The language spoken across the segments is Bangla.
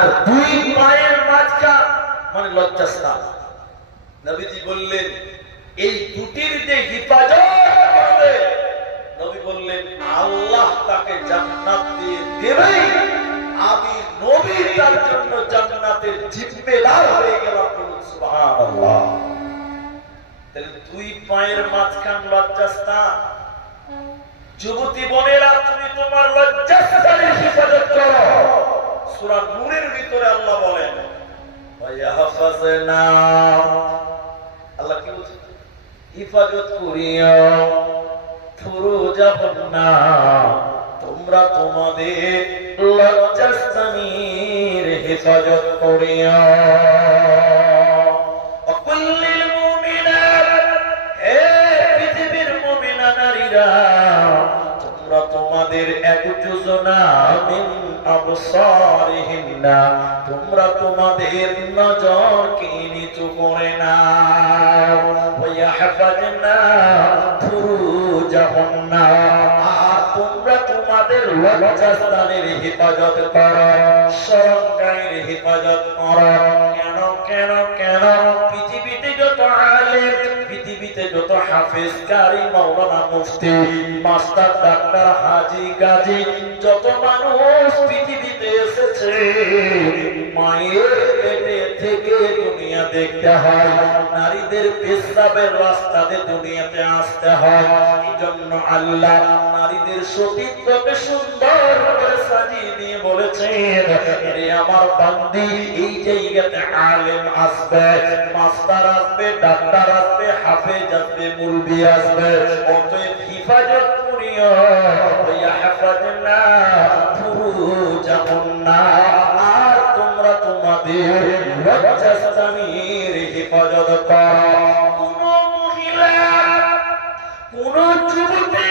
আর দুই পায়ের মাঝখান মানে লজ্জাস্থান। নবীজি বললেন এই দুটির যে হিফাজত করবে, নবী বললেন আল্লাহ তাকে জান্নাত দিয়ে দেবেই। আমি নবী তার জন্য জান্নাতের জিম্মেদার হয়ে গেলাম। সুবহানাল্লাহ। তাহলে দুই পায়ের মাঝখান লজ্জাস্থান। যুবতী বোনেরা, তুমি তোমার লজ্জাস্থানের হিফাজত করো। সূরা নূরের ভিতরে আল্লাহ বলেন ওয়াহফাজনা, আল্লাহ কি বলছেন? হিফাজত করিও ফুরুজাহুন্না, তোমরা তোমাদের লজ্জাস্থানের হিফাজত করিও। অকুল্লিল মুমিনাত, হে পৃথিবীর মুমিনা নারীরা, তোমরা তোমাদের একজুজনা মিন আবসারিহিন্না, তোমরা তোমাদের নজরকে নিচু করে নাও। ওয়াহফাজনা ফুরুজাহুন্না, আর তোমরা তোমাদের লজ্জাস্থানের হিফাজত করো, শরমগাহের হিফাজত করো। কেন কেন কেন? পৃথিবীতে যত আলেম, পৃথিবীতে যত হাফেজ, কারি, মাওলানা, মুফতি, মাস্টার, ডাক্তার, হাজী, গাজী, যত মানুষ পৃথিবীতে এসেছে, মায়ের পেটে থেকে দুনিয়া দেখতে হয়, নারীদের পেশাবের রাস্তাতে দুনিয়াতে আসতে হয়। এই জন্য আল্লাহ নারীদের সতীত্বকে সুন্দর করে সাজিয়ে দিয়ে বলেছেন, রে আমার বান্দি, এই জায়গাতে আলেম আসবে, মাস্টার আসবে, ডাক্তার আসবে, হাফেজ আসবে, মুলবি আসবে, অতএব হিফাজত করিও। ইয়াহফাজনা ফুরুজাহুন্না, আর তোমরা তোমাদের লজ্জাস্থানের হিফাজত করো। কোন মহিলা, কোন যুবতী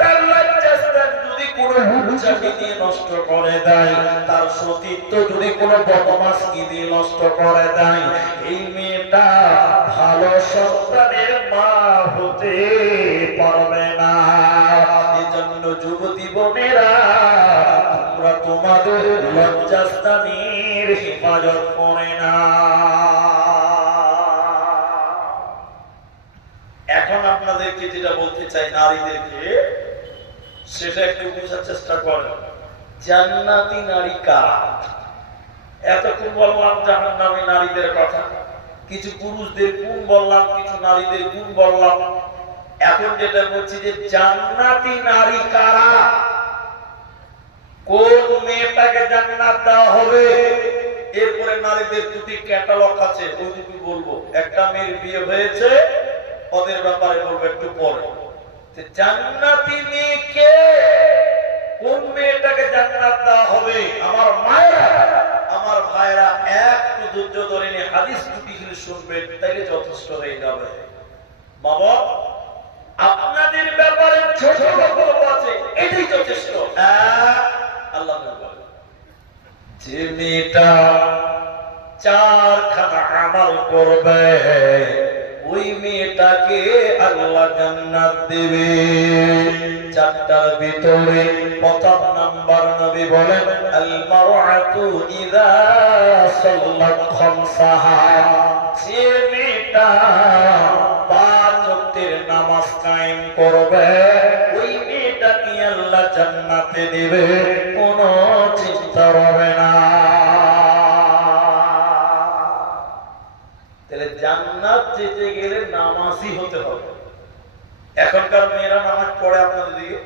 তার লজ্জাস্থান যদি কোন হুজ্জাকে দিয়ে নষ্ট করে দেয়, তার সতীত্ব যদি কোন বদমাশকে দিয়ে নষ্ট করে দেয়, এই মেয়েটা ভালো সন্তানের মা হতে পারবে না। এজন্য যুবতী বোনেরা, তোমরা তোমাদের লজ্জাস্থানের হিফাজত করে না। এখন আপনাদেরকে যেটা বলতে চাই নারীদেরকে, সেটা একটু বোঝার চেষ্টা করেন। জান্নাতি নারী কারা? এতক্ষণ বললাম জাহান্নামী নারীদের কথা, কিছু পুরুষদের গুণ বললাম, কিছু নারীদের গুণ বললাম। এখন যেটা বলছি যে জান্নাতি নারী কারা, কোন মেয়েটাকে জান্নাত দেওয়া হবে। এরপরে নারীদের দুটি ক্যাটালগ আছে, ওই দুটি বলবো। একটা মেয়ের বিয়ে হয়েছে, ওদের ব্যাপারে বলবো একটু পরে। জান্নাতি মেয়েকে, কোন মেয়েটাকে জান্নাত দেওয়া হবে। আমার মায়েরা, আমার ভাইরা, একটু ধৈর্য ধরে নিয়ে হাদিস দুটি শুনবেন, তাইলে যথেষ্ট হয়ে যাবে। বাবা, আপনাদের ব্যাপারে ছোট বক্তব্য আছে, এটাই যথেষ্ট। আল্লাহ বলে, যে মেয়েটা চারখানা আমল করবে, ওই মেয়েটাকে আল্লাহ জান্নাত দেবে। চারটার ভিতরে প্রথম নাম্বার নবী বলেন, আল মারআতু ইযা সাল্লাত খামসাহা, যে মেয়েটা পাঁচ ওয়াক্তের নামাজ কায়েম করবে, ওই মেয়েটাকে আল্লাহ জান্নাতে দেবে, কোনো চিন্তা হবে না। তাহলে জান্নাত যেতে গেলে নামাজি হতে হবে। এখনকার মেয়েরা নামাজ পড়ে আপনাদের দিকে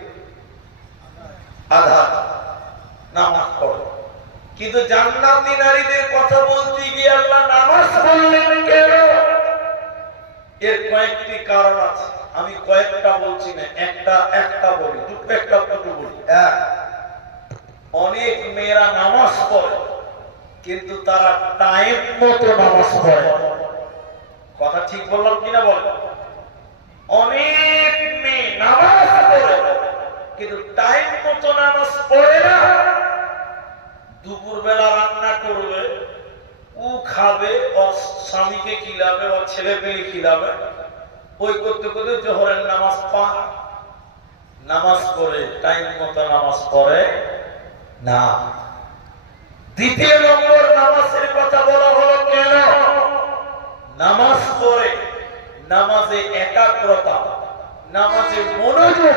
আধা নামাজ পড়ে, কিন্তু জান্নাতি নারীদের কথা বলতে গিয়ে আল্লাহ নামাজ বললেন কেন? এর কয়েকটি কারণ আছে, আমি কয়েকটা বলছি না, একটা বলি, একটা বলি। অনেক মেয়েরা নামাজ পড়ে, কিন্তু তারা টাইম মতো নামাজ পড়ে। কথা ঠিক বললাম কিনা বলেন? অনেক মেয়ে নামাজ পড়ে, কিন্তু টাইম মতো নামাজ পড়ে না। দুপুর বেলা রান্না করবে, ও খাবে, ওর স্বামীকে খিলাবে, ওর ছেলে পেলে খিলাবে, ওই করতে করতে জোহরের নামাজ নামাজ পড়ে, টাইম মতো নামাজ পড়ে না। দ্বিতীয় নম্বর নামাজের কথা বলা হলো কেন? নামাজ পড়ে নামাজে একাগ্রতা, নামাজে মনোযোগ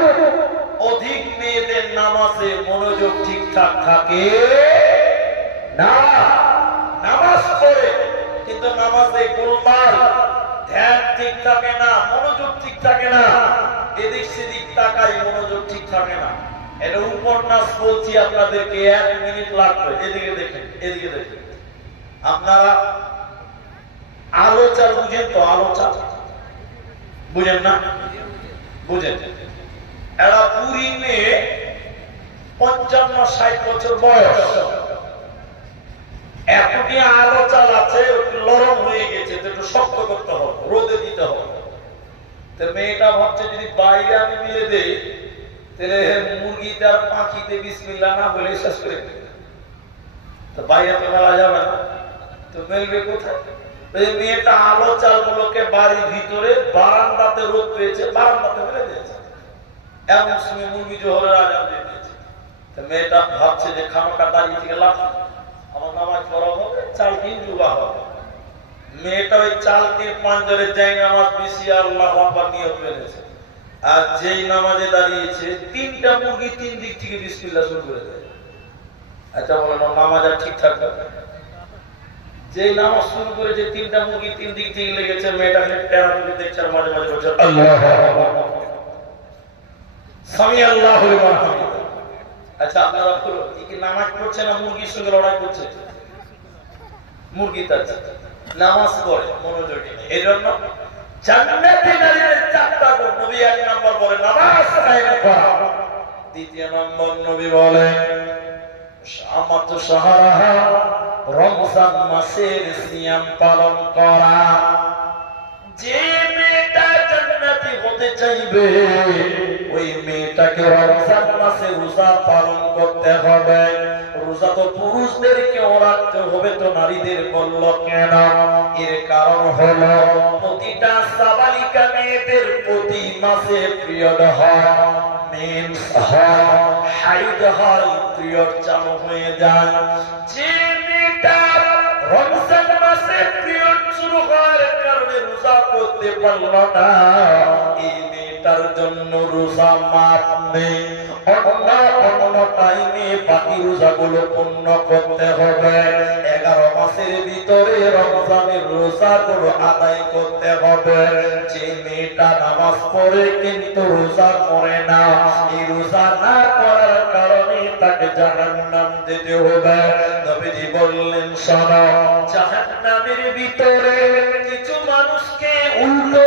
অধিক। মেয়েদের নামাজে মনোযোগ ঠিকঠাক থাকে না। নামাজ পড়ে কিন্তু নামাজে গোলমাল, ধ্যান ঠিক থাকে না, মনোযোগ ঠিক থাকে না, এদিক সেদিক তাকাই, মনোযোগ ঠিক থাকে না। এটা উপন্যাস বলছি আপনাদেরকে, 1 মিনিট লাগবে। এদিকে দেখেন, এদিকে দেখেন। আপনারা আলো চাল বুঝেন তো? আলো চাল বুঝেন না? বুঝেন। এরা পুরী মেয়ে, 55-60 বছর বয়স, এতটি আলো চাল আছে, নরম হয়ে গেছে, একটু শক্ত করতে হবে, রোদে দিতে হবে। তো মেয়েটা ভাবছে যদি বাইরে আমি মিলে দেই তাহলে মুরগি তার পাখিতে বিসমিল্লাহ না বলে শেষ করে দেবে, তো বাইরে তো মেলা যাবে না, তো মেলবে কোথায়? মেয়েটা আলো চাল গুলোকে বাড়ির ভিতরে বারান্দাতে রোদ পেয়েছে, বারান্দাতে মেলে দিয়েছে। এমন সময় মুরগি জোহরের আজান দিয়ে দিয়েছে। তো মেয়েটা ভাবছে যে খামাকা দাঁড়িয়ে থেকে লাভ, আমার নামাজ পড়া হবে, চাল দিন ডুবা হবে। মেয়েটা ওই চালটির পাঞ্জরে যাই নামাজ বেশি আল্লাহ আকবার নিয়ত পেয়েছে, আর যেই নামাজে দাঁড়িয়েছে 3টা মুরগি 3 দিক থেকে বিসমিল্লাহ শুরু করে দেয়। আচ্ছা বলেন, নামাজ আর ঠিকঠাক হবে? যেই নামাজ শুরু করেছে 3টা মুরগি 3 দিক থেকে লেগেছে, মেয়েটা টেরা তুলে দেখছে আর মাঝে মাঝে বলছে আল্লাহু আকবার, সামি আল্লাহু লিমান হামিদা। আচ্ছা আপনারা বলুন, এই কি নামাজ পড়ছে না মুরগির সঙ্গে লড়াই করছে? মুরগি তার নামাজ পড়ে, মনোযোগী নেই। এজন্য জান্নাতি নারীদের 4টা গুণ। নবী 1 নম্বর বলে নামাজ কায়েম করা, দ্বিতীয় নম্বর নবী বলে শামাতু শাহরাহা, রমজান মাসের সিয়াম পালন করা। যে মেয়েটা জান্নাতি হতে চাইবে ওই মেয়েটাকে রমজান মাসে রোজা পালন করতে হবে। রোজা তো পুরুষদেরকেও রাখতে হবে, তো নারীদের বলল কেন? এর কারণ হলো প্রতিটা সাবালিকা মেয়েদের প্রতি মাসে পিরিয়ড হয়, মেন্স হয়, হাইদ হয়, পিরিয়ড চালু হয়ে যায়। যে মেয়েটা রমজান মাসে পিরিয়ড শুরু হওয়ার কারণে রোজা করতে পারল না, এই মেয়েটার জন্য রোজা মাফ নেই। অন্য টাইমে বাকি রোজাগুলো পূর্ণ করতে হবে। 11 মাসের ভিতরে রমজানের রোজাগুলো আদায় করতে হবে। যে মেয়েটা নামাজ পড়ে কিন্তু রোজা করে না, এই রোজা না করার কারণে তাকে জাহান্নাম যেতে হবে। নবীজি বললেন শোনো, জাহান্নামের ভিতরে কিছু মানুষকে উল্টো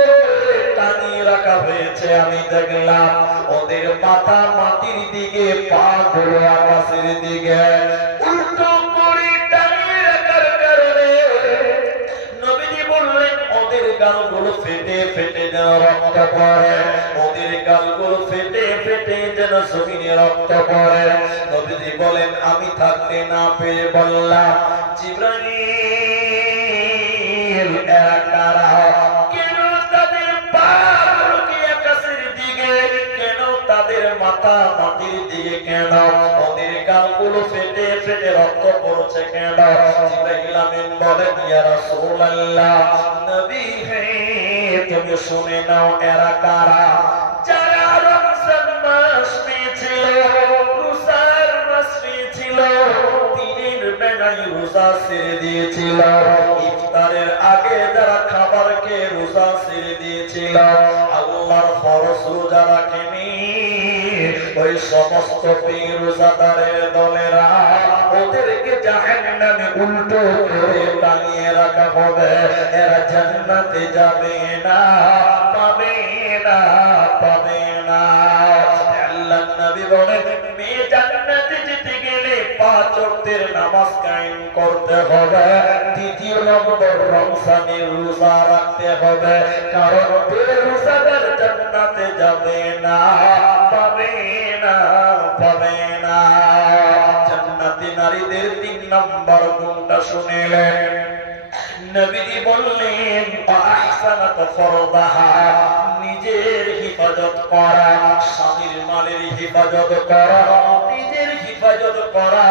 টানিয়ে রাখা হয়েছে। আমি দেখলাম ওদের মাথা মাটির দিকে, পা গুলো আকাশের দিকে, উল্টো করে টানিয়ে রাখার কারণে নবীজি বললেন ওদের গালগুলো ফেটে ফেটে যেন রক্ত পড়ে, ওদের গালগুলো ফেটে ফেটে যেন জমিনে রক্ত পড়ে। নবীজি বলেন আমি থাকতে না পেরে বললাম জিবরাইল, এরা কারা? কেন তাদের পা গুলোকে আকাশের দিকে, কেন তাদের মাথা মাটির দিকে, কেন ওদের গালগুলো ফেটে ফেটে রক্ত পড়ছে কেন? জিবরাইল আমিন বলেন ইয়া রাসূলুল্লাহ, নবী হে তুমি শুনে নাও এরা কারা? যারা রমজান মাস পেয়েছিল, রোজার মাস পেয়েছিল, দিনের বেলায় রোজা ছেড়ে দিয়েছিল, ইফতারের আগে যারা খাবার খেয়ে রোজা ছেড়ে দিয়েছিল, আল্লাহর ফরজ রোজা রাখেনি, ওই সমস্ত রোজাদারের দলেরা ওদেরকে জাহান্নামে উল্টো করে টানিয়ে রাখা হবে। এরা জান্নাতে যাবে না, পাবে না, পাবে না। আল্লাহর নবী বলেন মেয়ে জান্নাতে যেতে গেলে 5 ওয়াক্তের নামাজ কায়েম করতে হবে। দ্বিতীয় নম্বর রমজানের রোজা রাখতে হবে, কারণ বেরোজাদার জান্নাতে যাবে না, পাবে না, পাবে না। জান্নাতি নারীদের 3 নম্বর গুণটা শুনিলেন। নবীজি বললেন আহসানাত ফরদাহা, নিজের হিফাজত করা, স্বামীর মালের হিফাজত করা, নিজের হিফাজত করা।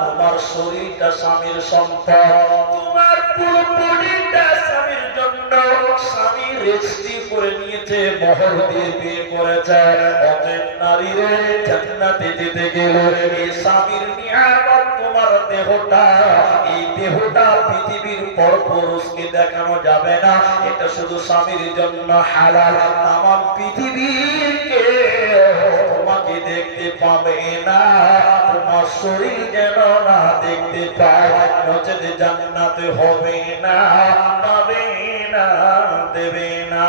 তোমার তোমার শরীরটা স্বামীর সম্পদ, তোমার পুরো বডিটা স্বামীর জন্য। স্বামী রেজিস্ট্রি করে নিয়েছে, মোহর দিয়ে বিয়ে করেছে। অতএব নারীরে জান্নাতে যেতে গেলে এই স্বামীর নিয়ামত তোমার দেহটা, এই দেহটা পৃথিবীর পর পুরুষকে দেখানো যাবে না। এটা শুধু স্বামীর জন্য হালাল। তামাম পৃথিবীকে তোমাকে দেখতে পাবে না, তোমার শরীর যেন না দেখতে পায়, নচেত জান্নাতে হবে না, পাবে না, দেবে না।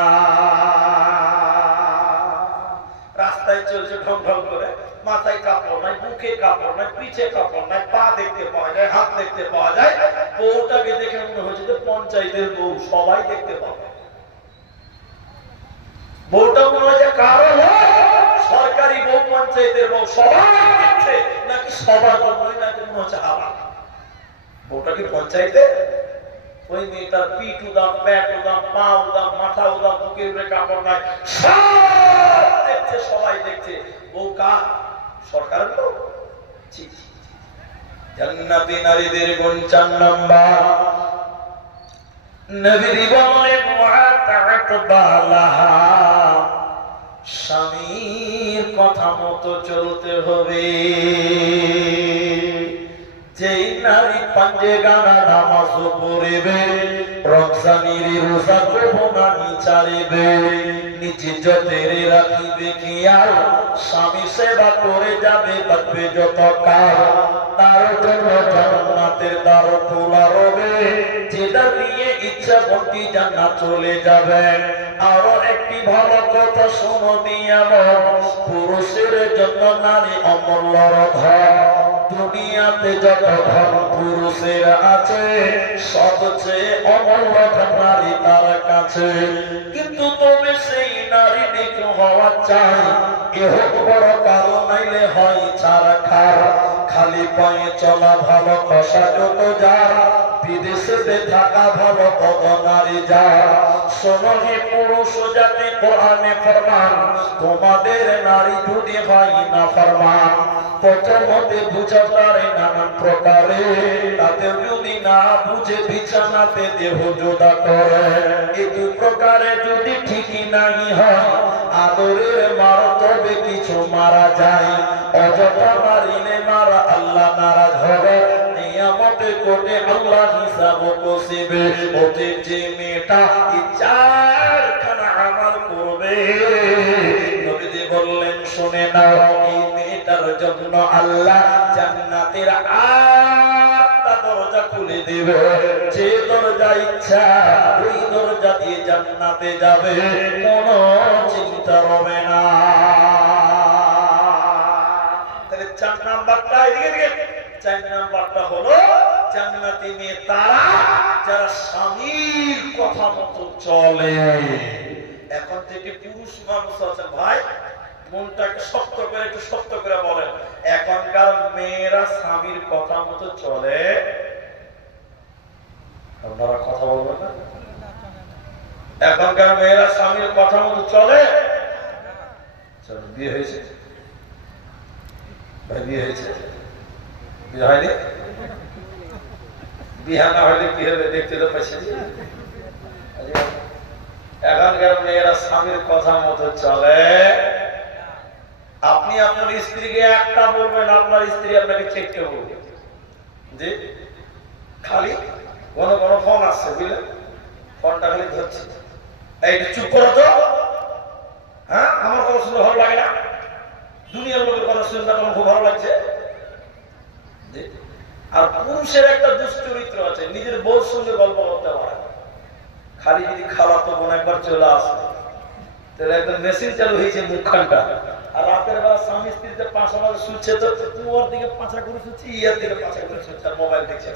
রাস্তায় চলছে ঢং ঢং করে, মাথায় কাপড় নাই, বুকে কাপড় নাই, পিছে কাপড় নাই, পা দেখতে পাওয়া যায়, হাত দেখতে পাওয়া যায়। বউটাকে দেখে মনে হচ্ছে যে পঞ্চায়েতের বউ, সবাই দেখতে পাবে। বউটা মনে হচ্ছে কারো সরকারি বউ, পঞ্চায়েতের বউ, সবাই দেখছে, নাকি সবার জন্যই নাকি মনে হচ্ছে হারা। বউটা কি পঞ্চায়েতে? ওই মেয়েটার পিঠ উদাম, প্যাট উদাম, পা উদাম, মাথা উদাম, বুকের উপরে কাপড় নাই, সব দেখছে, সবাই দেখছে। বউ কার? সরকারের বউ? জান্নাতি নারীদের গুণ 4 নাম্বার। নবী বলেন ওয়াতাআত বালাহা, স্বামীর কথা মতো চলতে হবে। যেই নারী পাঞ্জে গানা নামাজ পড়বে, রমজানের রোজা গোপনানি ছাড়বে, নিজে যতেরে রাখিবে খেয়াল, স্বামী সেবা করে যাবে, বাঁচবে যত কাল, তার জন্য জান্নাতের দ্বার খোলা রবে। যেটা দিয়ে ইচ্ছা ভক্তি জান্নাত চলে যাবে। আরো একটি ভালো কথা শোনো দিয়া, পুরুষের জন্য নারী অমূল্য ধন। দুনিয়াতে যত ধন পুরুষের আছে, সবচেয়ে অমূল্য ধন নারী তার কাছে। কিন্তু তবে সেই নারী নিক হওয়া চাই, এহ বড় কারণ নাইলে হয় ছাড়া খার। খালি পায়ে চলা ভালো, কষা যত যার, বিদেশেতে থাকা ভালো কত নারী যার। শোনো হে পুরুষ জাতি, কোরআনে ফরমান, তোমাদের নারী যদি হয় না ফরমান, প্রথমতে বুঝাতারে নানান প্রকারে, তাদের যদি না বুঝে বিছানাতে দেহ জোড়া করে। এই 2 প্রকারে যদি ঠিকই নাই হয়, আদরের মার তবে কিছু মারা যায়। অযথা মারিলে মারা আল্লাহ নারাজ হবে, নিয়ামতে কোটে আল্লাহ হিসাব কষিবে। ওতে যে মেয়েটা এই 4খানা আমল করবে, নবীজি বললেন শুনে নাও, এই মেয়েটার জন্য আল্লাহ জান্নাতের 8টা দরজা খুলে দিবে। যে দরজা ইচ্ছা ওই দরজা দিয়ে জান্নাতে যাবে, কোনো চিন্তা হবে না। তাহলে 4 নাম্বারটা, এদিকে 4 নাম্বারটা হলো জান্নাতি মেয়ে তারা যারা স্বামীর কথা মতো চলে। এখন থেকে পুরুষ মানুষ আছে ভাই, মনটাকে শক্ত করে, একটু শক্ত করে বলেন, এখনকার মেয়েরা স্বামীর কথা মতো চলে? আপনারা কথা বলবেন না? এখনকার মেয়েরা স্বামীর কথা মতো চলে? চলো, বিয়ে হয়েছে ভাই? বিয়ে হয়েছে? বিয়ে হয়নি? বিয়ে না হলে কি হবে? দেখতে তো পাচ্ছেন। এখনকার মেয়েরা স্বামীর কথা মতো চলে। আপনি আপনার স্ত্রীকে একটা বলবেন, আপনার স্ত্রী আপনাকে চেকতে বলবে যে খালি কোন কোন ফোন আসছে, বুঝলেন, ফোনটা খালি ধরছে, এই চুপ করো তো, হ্যাঁ আমার কথা শুনে ভালো লাগে না, দুনিয়ার লোকের কথা শুনে তখন খুব ভালো লাগছে। আর পুরুষের একটা দুশ্চরিত্র আছে, নিজের বউর সঙ্গে গল্প করতে পারে, খালি যদি খালাতো বোন একবার চলে আসে তাহলে একদম মেশিন চালু হয়েছে মুখখানটা। আর রাতের বেলা স্বামী স্ত্রীতে 5 মাস শুচ্ছে, তো ওর দিকে পাঁচা করে শুচ্ছে, ইয়ার দিকে পাঁচা করে শুচ্ছে, আর মোবাইল দেখছে।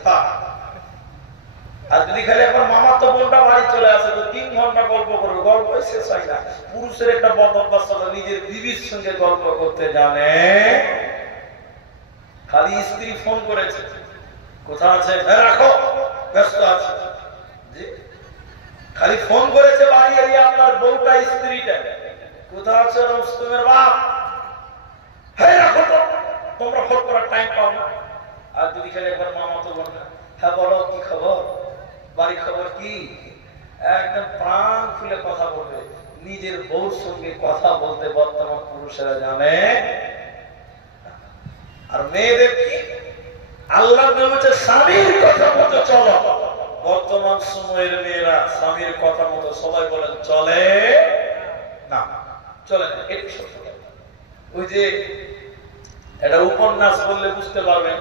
আর যদি খালি একবার মামার তো বোনটা বাড়ি চলে আসে, তো 3 ঘন্টা গল্প করবে, গল্প শেষ হয় না। পুরুষের একটা বদ অভ্যাস হলো, নিজের বিবির সঙ্গে গল্প করতে জানে। খালি স্ত্রী ফোন করেছে, কোথায় আছে, রাখো, ব্যস্ত আছে, জি। খালি ফোন করেছে বাড়ি এরিয়া, আপনার বউটা স্ত্রীটা, কোথায় আছে রুস্তমের বাপ, হ্যাঁ রাখো তো, তোমরা ফোন করার টাইম পাও না। আর যদি খালি একবার মামা তো বোন, হ্যাঁ বলো কি খবর, বাড়ি খবর কি, একদম প্রাণ খুলে কথা বলবে। নিজের বউর সঙ্গে কথা বলতে বর্তমান পুরুষেরা জানে। আর মেয়েদের কি আল্লাহ বলছে স্বামীর কথা মতো চলো। বর্তমান সময়ের মেয়েরা স্বামীর কথা মতো সবাই বলেন চলে না, চলে না। এটা সত্য। ওই যে এটা উপন্যাস বললে বুঝতে পারবেন,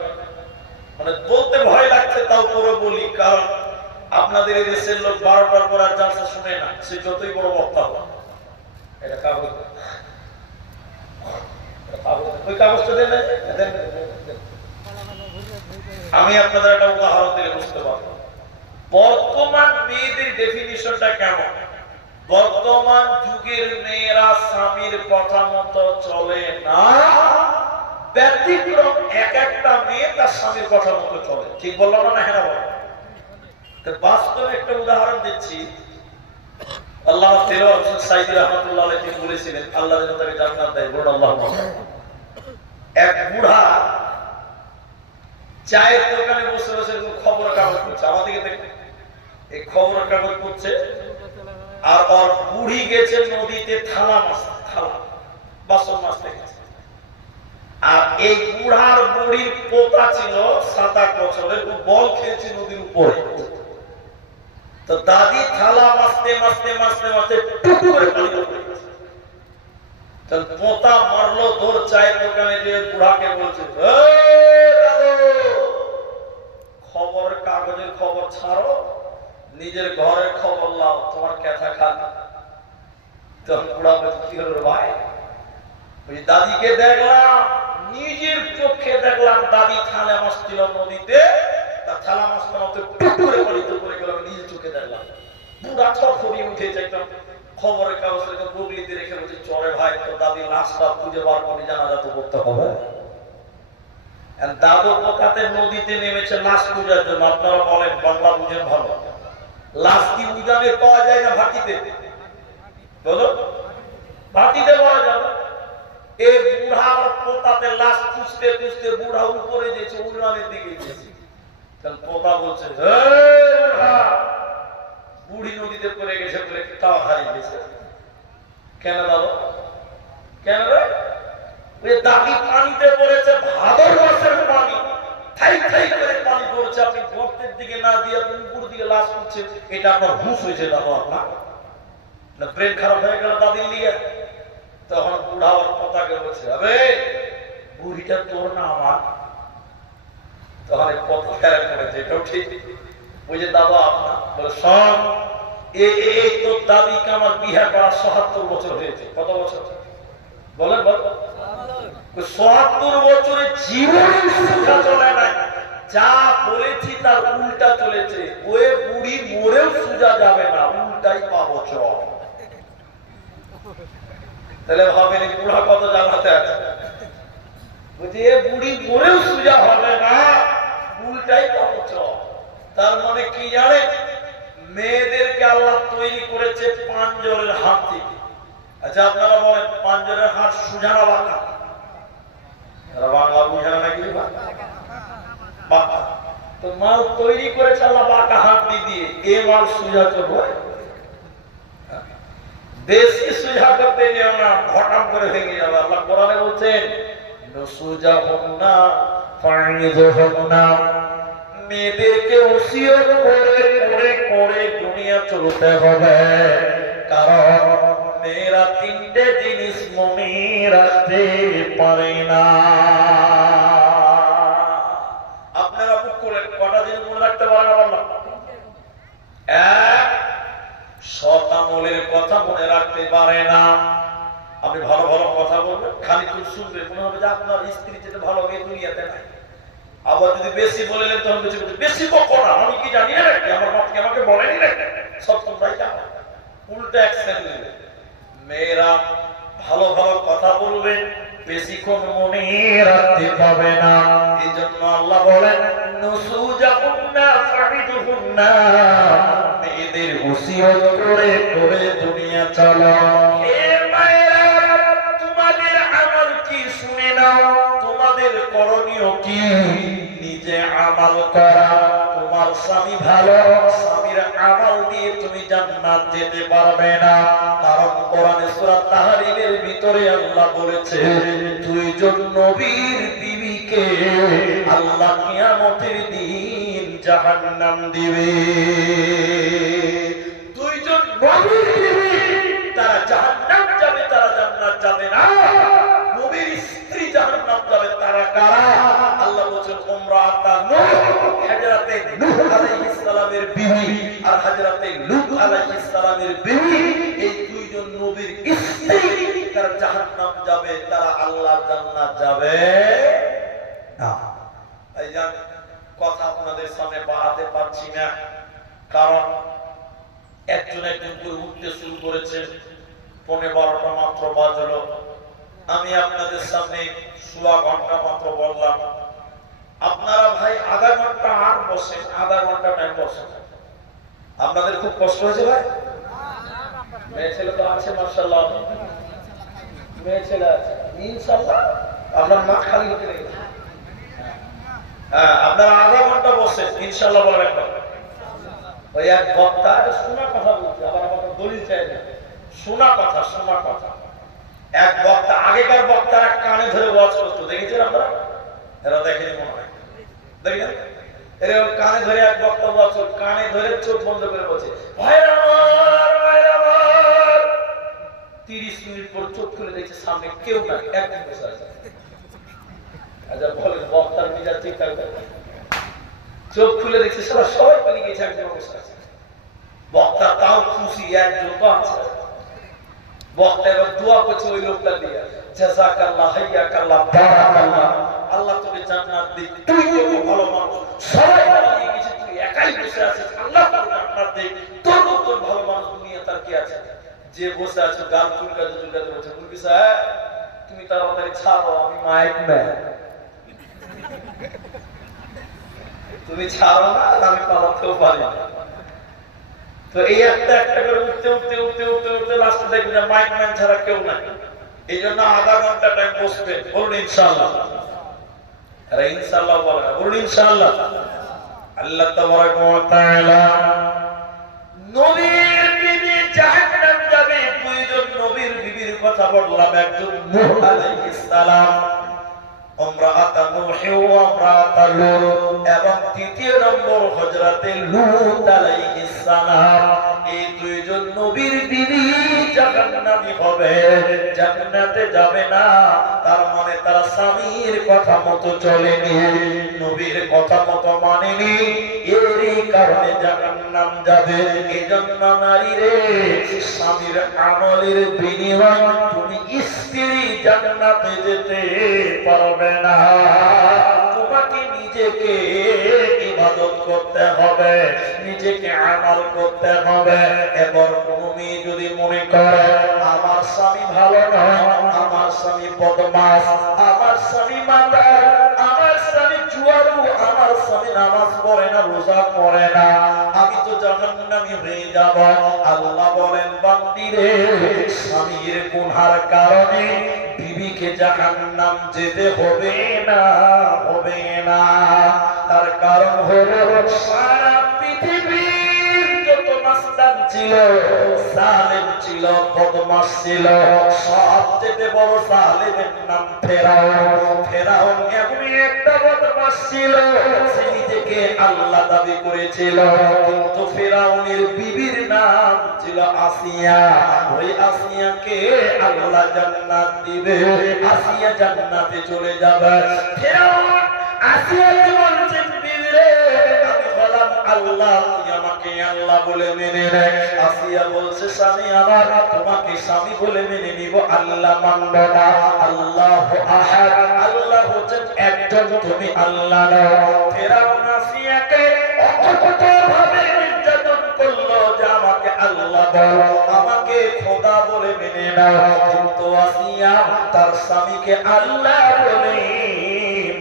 মানে বলতে ভয় লাগছে তাও পরে বলি, কারণ আপনাদের এই দেশের লোক 12টার পর আর জালসা শুনে না, সে যতই বড় বক্তা হোক। এটা কাগজ, ওই কাগজটা দেন। আমি আপনাদের একটা উদাহরণ দিলে বুঝতে পারবো বর্তমান মেয়েদের ডেফিনিশনটা কেমন। বর্তমান যুগের মেয়েরা স্বামীর কথা মতো চলে না, ব্যতিক্রম এক একটা মেয়ে তার স্বামীর কথা মতো চলে। ঠিক বললাম না? হ্যাঁ বলো। বাস্তবে একটা উদাহরণ দিচ্ছি। আল্লাহ সাইদি রহমতুল্লাহ আলাইহি তিনি বলেছিলেন, আল্লাহ যেন তাকে জান্নাত দেয়, বলুন আল্লাহুম্মা। এক বুড়া চায়ের দোকানে বসে বসে খবরের কাগজ পড়ছে, আমাদেরকে দেখে এই খবরের কাগজ পড়ছে। আর ওর বুড়ি গেছে নদীতে থালা মাছ, থালা বাসন মাছতে গেছে। আর এই বুড়ার বুড়ির পোতা ছিল 7-8 বছরের, বল খেলছে নদীর উপরে। তো দাদি থালা মাছতে মাছতে মাছতে মাছতে টুক করে পানিতে পড়ে গেছে। তো পোতা মারলো দৌড় চায়ের দোকানে যে বুড়াকে বলছে, খবর কাগজের খবর ছাড়ো, নিজের ঘরের খবর লাও, তোমার ক্যাথা খান। তখন বুড়া বলছে, কি হলো ভাই? দাদিকে দেখলাম, নিজের চোখে দেখলাম দাদি থালা মাছ ছিল নদীতে, তার থালা মাছটা মতো টুক করে পানিতে পড়ে গেল, নিজের চোখে দেখলাম। বুড়া ছড়িয়ে উঠেছে, একদম খবরের কাগজের বগলিতে রেখে বলছে, চলে ভাই তো দাদি লাশটা খুঁজে বার করে জানাজা তো করতে হবে। দাদু পোকাতে নদীতে নেমেছে লাশ খুঁজার জন্য। আপনারা বলেন, বাংলা বুঝেন ভালো, লাশ কি উজানে পাওয়া যায় না ভাটিতে? বলো, ভাটিতে পাওয়া যাবে। এই বুড়া পোতাতে লাশ খুঁজতে খুঁজতে বুড়া উপরে যেছে, উজানের দিকে গেছে। পোতা বলছে, বুড়ি নদীতে পড়ে গেছে বলে তাও হারিয়ে গেছে। কেন দাদু? কেন রে? দাদি পানিতে পড়েছে, ভাদর মাসের পানি, ঠাই ঠাই করে পানি পড়ছে, আপনি গর্তের দিকে না দিয়ে উপর দিকে লাশ উঠছে, এটা আপনার হুঁশ হয়েছে দাদু? আপনার না ব্রেন খারাপ হয়ে গেল দাদির লিগে? তখন বুড়া ওর কথাকে বলছে, আবে বুড়িটা তোর না আমার? তখন কথা খেয়াল করেছে, এটাও ঠিক। বুঝে দাদা আপনার? বলে সব এই তোর দাদিকে আমার বিয়ে করা ৭৭ বছর হয়েছে। কত বছর বলেন? বল ৭৭ বছরে জীবনে সুখা চলে নাই, যা বলেছি তার উল্টা চলেছে। ওই বুড়ি মরেও সুজা যাবে না, উল্টাই পাবো চল। তাহলে ভাবেন বুড়া কত জ্বালাতে আছে। বুঝি এ বুড়ি মরেও সুজা হবে না, উল্টাই পাবো চল। তার মানে কি জানেন? মেয়েদেরকে আল্লাহ তৈরি করেছে পাঁজরের হাত থেকে। আচ্ছা আপনারা বলেন, পাঁজরের হাত সুজানা বাঁকা? বাংলা বুঝানো নাকি? বাঁকা। তো মাল তৈরি করেছে আল্লাহ বাঁকা হাত দিয়ে, এ মাল সুজা চলবে? বেশি সুজা করতে যেও না, ঘটাম করে ভেঙে যাবে। আল্লাহ কোরআনে বলছেন, নুসুজা হুন্না ফাইযুহুন্না, মেয়েদেরকে ওসিয়ত করে করে করে দুনিয়া চলতে হবে। কারণ মেয়েরা 3টে জিনিস মনে রাখতে পারে না। আপনারা বুক করেন, কটা জিনিস মনে রাখতে পারে না? এক, সৎ আমলের কথা মনে রাখতে পারে না। আপনি ভালো ভালো কথা বলবেন, খালি তুই শুনবে, মনে হবে যে আপনার স্ত্রী যেতে ভালো মেয়ে দুনিয়াতে নাই। আবার যদি বেশি বলেলেন তখন বেশি বকো না, আমি কি জানি না নাকি, আমার বাপকে আমাকে বলেনি নাকি, সব তোমরাই জানো। উল্টো অ্যাকশন নেবে। মেয়েরা ভালো ভালো কথা বলবে, বেশিক্ষণ মনে রাখতে পাবে না। এই জন্য আল্লাহ বলেন, নুসুজাহুন্না ফাহিদুহুন্না, মেয়েদের ওসিয়ত করে করে দুনিয়া চলো। হে মায়েরা, তোমাদের আমল কি শুনে নাও, তোমাদের করণীয় কি নিজে আমল করা। তোমার স্বামী ভালো, স্বামীর আমল দিয়ে তুমি জান্নাত যেতে পারবে না। কারণ কোরআনে সূরা তাহরিমের ভিতরে আল্লাহ বলেছে দুইজন নবীর বিবিকে আল্লাহ কিয়ামতের দিন জাহান্নাম দিবে। দুইজন নবীর বিবি তারা জাহান্নাম যাবে, তারা জান্নাত যাবে না। নবীর স্ত্রী জাহান্নাম যাবে, তারা কারা? আল্লাহ বলেন উমরাতা নূহ, হযরতে নূহ আলাইহিস সালামের বিবি আর হযরতে লূত আলাইহিস সালামের বিবি। এই দুইজন নবীর স্ত্রী তারা জাহান্নাম যাবে, তারা আল্লাহর জান্নাত যাবে না। এইজান কথা আপনাদের সামনে বাড়াতে পারছি না, কারণ একজন একজন করে উঠতে শুরু করেছেন। 12:15 মাত্র বাজলো। আমি আপনাদের সামনে সোয়া ঘন্টা মাত্র বললাম। আপনারা ভাই আধা ঘন্টা আর বসেন, আধা ঘন্টা টাইম বসেন। আপনাদের খুব কষ্ট হয়েছে ভাই? মেয়ে ছেলে তো আছে মাশাআল্লাহ, মেয়ে ছেলে আছে ইনশাআল্লাহ। আপনার মা খালি হতে লেগেছে। হ্যাঁ, আপনারা আধা ঘন্টা বসেন ইনশাআল্লাহ বলেন একবার। ওই এক বক্তা শোনা কথা বলছে, আবার আমাদের দলিল চাই না, শোনা কথা, শোনা কথা। এক বক্তা, আগেকার বক্তারা কানে ধরে ওয়াজ করতো, দেখেছেন আপনারা? এরা দেখেনি মনে হয়, দেখেন? এরকম কানে ধরে এক বক্তা ওয়াজ করতো, কানে ধরে চোখ বন্ধ করে বলছে ভাইরা আমার, ভাইরা আমার। 30 মিনিট পর চোখ খুলে দেখছে সামনে কেউ নাই, একজন বসে আছে। আচ্ছা বলেন বক্তার মিজাজ ঠিক থাকবে? চোখ খুলে দেখছে সবাই পালিয়ে গেছে, একজন বসে আছে। বক্তা তাও খুশি, একজন তো আছে। বক্তা এবার দোয়া করছে ওই লোকটা দিয়ে, জাযাকাল্লাহ, হাইয়াকাল্লাহ, বারাকাল্লাহ, আল্লাহ তোকে জান্নাত দিক, তুই কত ভালো মানুষ, সবাই পালিয়ে গেছে, তুই একাই বসে আছিস, আল্লাহ তোকে জান্নাত দিক, তোর মতো ভালো মানুষ দুনিয়া তার কি আছে? যে বসে আছে গাল চুলকাতে চুলকাতে বলছে, বলবি স্যার তুমি তাড়াতাড়ি ছাড়ো, আমি মাইক ম্যান, তুমি ছাড়ো না, আমি পালাতেও পারি না। তো এই একটা একটা করে উঠতে উঠতে উঠতে উঠতে উঠতে লাস্টে দেখবেন যে মাইক ম্যান ছাড়া কেউ নাই। এই জন্য আধা ঘন্টা টাইম বসবে, বলুন ইনশাআল্লাহ। আরে ইনশাআল্লাহ বলেন, বলুন ইনশাআল্লাহ। আল্লাহ তাবারাকা ওয়া তাআলা নবীর বিবি জাহান্নাম যাবে। দুইজন নবীর বিবির কথা বললাম, একজন নূহ আলাইহিস সালাম, উমরাতা নূহ ওয়া উমরাতা লূত, এবং তৃতীয় নম্বর হযরতে লূত আলাইহিস সালাম। এই দুইজন নবীর বিবি জাহান্নামী হবে, জান্নাতে যাবে না। তার মানে তারা স্বামীর কথা মতো চলেনি, নবীর কথা মতো মানেনি, এরই কারণে জাহান্নাম যাবে। এজন্য নারী রে, স্বামীর আমলের বিনিময়ে তুমি স্ত্রী জান্নাতে যেতে পারবে না। তোমাকে নিজেকে ইবাদত করতে হবে, নিজেকে আমল করতে হবে। এবার কোন মেয়ে যদি মনে করে আমার স্বামী ভালো নয়, আমার স্বামী বদমাশ, আমার স্বামী মাতাল, আমার স্বামী জুয়ারু, আমার স্বামী নামাজ পড়ে না, রোজা পড়ে না, আমি তো জাহান্নামী হয়ে যাব। আল্লাহ বলেন বান্দি রে, স্বামীর গুনার কারণে বিবিকে জাহান্নাম যেতে হবে না, হবে না। তার কারণ হলো সারা পৃথিবীর যত মাস্তান ছিল, জালেম ছিল, বদমাশ ছিল, সবচেয়ে বড় জালেমের নাম ফেরাউন। ফেরাউন এমনই একটা বদমাশ ছিল, সে নিজেকে আল্লাহ দাবি করেছিল, কিন্তু ফেরাউনের বিবির নাম ছিল আসিয়া। ওই আসিয়াকে আল্লাহ জান্নাত দিবে, আসিয়া জান্নাতে চলে যাবে। ফেরাউন আসিয়াকে বলছেন বিবি রে, আমি হলাম আল্লাহ, তুই আমাকে আল্লাহ বলে মেনে নে। আসিয়া বলছে স্বামী আমার, তোমাকে স্বামী বলে মেনে নিব, আল্লাহ মানব না। আল্লাহু আহাদ, আল্লাহ হচ্ছেন একজন, তুমি আল্লাহ নও। ফেরাউন আসিয়াকে অকপটভাবে নির্যাতন করলো যে আমাকে আল্লাহ বলো, আমাকে খোদা বলে মেনে নাও। কিন্তু আসিয়া তার স্বামীকে আল্লাহ বলে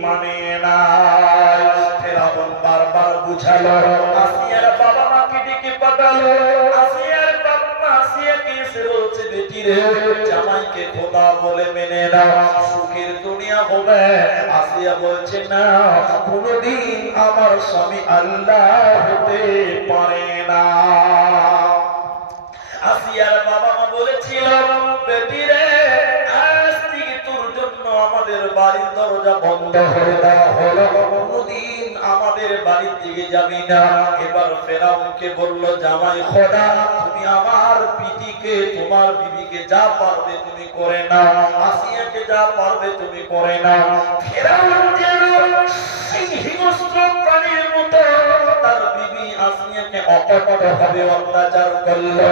মানে নাই। ফেরাউন বারবার বুঝালো, আসিয়ার বাবা মাকে ডেকে পাঠালো। আসিয়ার বাবা মা আসিয়াকে এসে বলছে, বেটি রে জামাইকে খোদা বলে মেনে নাও, সুখের দুনিয়া হবে। আসিয়া বলছে না, কোনদিন আমার স্বামী আল্লাহ হতে পারে না। আসিয়ার বাবা মা বলেছিল, বেটি রে আজ থেকে তোর জন্য আমাদের বাড়ির দরজা বন্ধ হয়ে দেওয়া হলো, কোনদিন আমাদের বাড়ির দিকে যাবি না। এবার ফেরাউনকে বলল, জামাই খোদা তুমি আমার বিটিকে, তোমার বিবিকে যা পারবে তুমি করে নাও, আসিয়াকে যা পারবে তুমি করে নাও। ফেরাউন যেন হিংস্র প্রাণীর মতো তার বিবি আসিয়াকে অকপটভাবে অত্যাচার করলো,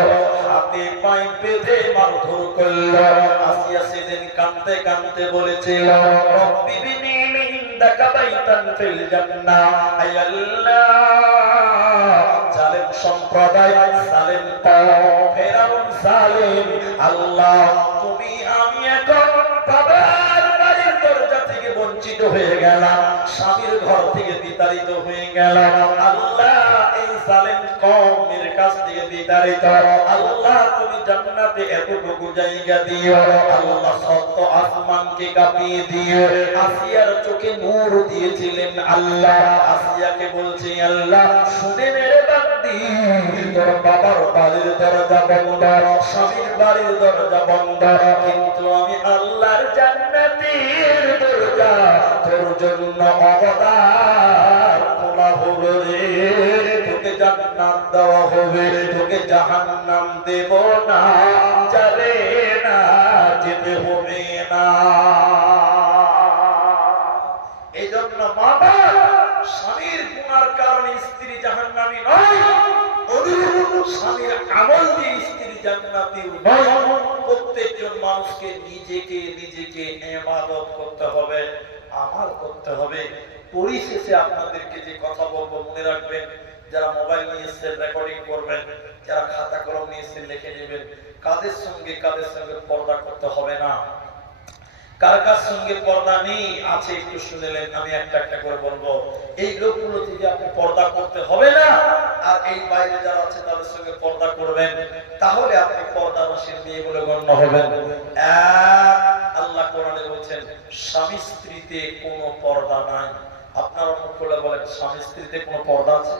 হাতে পায়ে বেঁধে মারধর করলো। আসিয়া সেদিন কাঁদতে কাঁদতে বলেছিল, রব্বি বিনি ইনদাকা বাইতান ফিল জান্নাহ, আয় আল্লাহ জালেম সম্প্রদায়, জালেম কওম, ফেরাউন জালেম, আল্লাহ তুমি আমি এখন বাবার বাড়ির দরজা থেকে বঞ্চিত হয়ে গেলাম, স্বামীর ঘর থেকে বিতাড়িত হয়ে গেলাম। আল্লাহ এই জালেম কওমের কাছ থেকে বিতাড়িত, আল্লাহ তুমি জান্নাতে এতটুকু জায়গা দিও, আল্লাহ সত্য আসমানকে কাঁপিয়ে দিও। আসিয়ার চোখে নূর দিয়েছিলেন আল্লাহ। আসিয়াকে বলছে, আল্লাহ শুনে মেরে বান্দি, তোর বাবার বাড়ির দরজা বন্ধ, স্বামীর বাড়ির দরজা বন্ধ, কিন্তু আমি আল্লাহর জান্নাতের দরজা তোর জন্য অবদান খোলা হলো রে। তোকে জান্নাত দেওয়া হবে, তোকে জাহান্নাম দেব না, যাবে না, যেতে হবে না। এই জন্য মাতা স্বামীর গুনার কারণে স্ত্রী জাহান্নামী নয়, স্বামীর আমল দিয়ে স্ত্রী জান্নাতি নয়। প্রত্যেকজন মানুষকে নিজেকে নিজেকে ইবাদত করতে হবে, আমল করতে হবে। পরিশেষে আপনাদেরকে যে কথা বলবো মনে রাখবেন, যারা মোবাইল নিয়ে এসেছেন রেকর্ডিং করবেন, যারা খাতা কলম নিয়ে এসেছেন লিখে নেবেন, কাদের সঙ্গে পর্দা করতে হবে না, কার কার সঙ্গে পর্দা নেই আছে একটু শুনেলেন, আমি একটা একটা করে বলবো। এই লোকগুলো থেকে আপনি পর্দা করতে হবে না, আর এই বাইরে যারা আছে তাদের সঙ্গে পর্দা করবেন, তাহলে আপনি পর্দাবাসীর মেয়ে বলে গণ্য হবেন। আল্লাহ কোরআনে বলছেন, স্বামী স্ত্রীতে কোনো পর্দা নাই। আপনারা মুখ খুলে বলেন, স্বামী স্ত্রীতে কোনো পর্দা আছে?